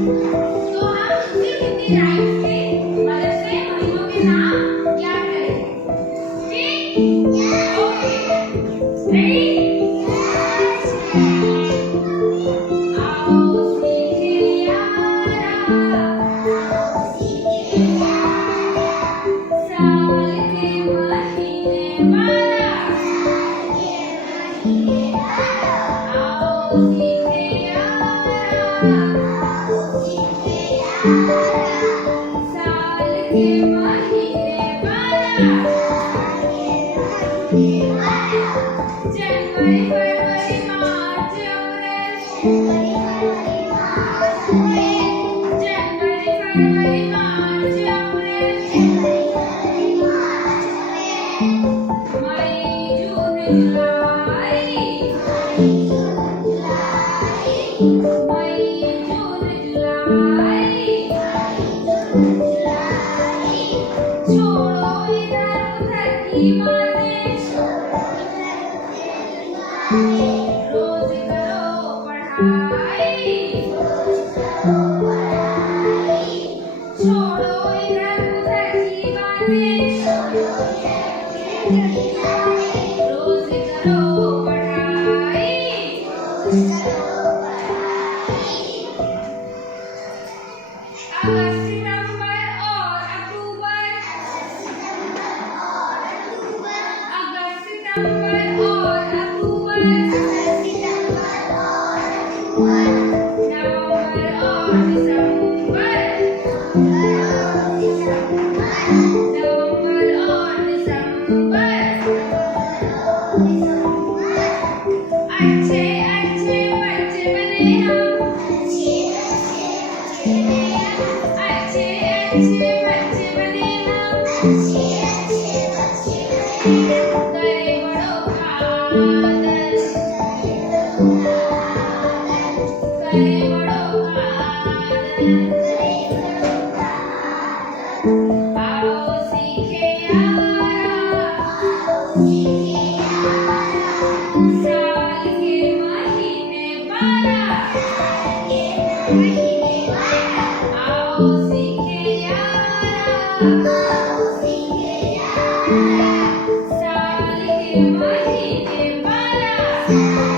तो हम उसके हिंदी राइम्स के मदद से महीनों के नाम याद करेंगे। ठीक? ओके। रेडी? आओ सीखे यारा, साल के महीने वाला। आओ सीखे यारा, साल के महीने वाला। जनवरी फरवरी मार्च अप्रैल, जनवरी फरवरी मार्च अप्रैल, मई जून जुलाई, मई जून जुलाई। छोड़ो इधर उधर की बातें, रोज करो पढ़ाई। छोड़ो इधर उधर की बातें, रोज करो पढ़ाई। अगस्त सितंबर और अक्टूबर, अगस्त सितंबर और अक्टूबर, नवंबर और दिसंबर, नवंबर और दिसंबर। अच्छे अच्छे बच्चे बने हम, अच्छे अच्छे बच्चे बने हम। करे बड़ों का आदर, करे बड़ों का आदर। आओ सीखे यारा, साल के महीने वाला। आओ सीखे यारा, साल के महीने वाला।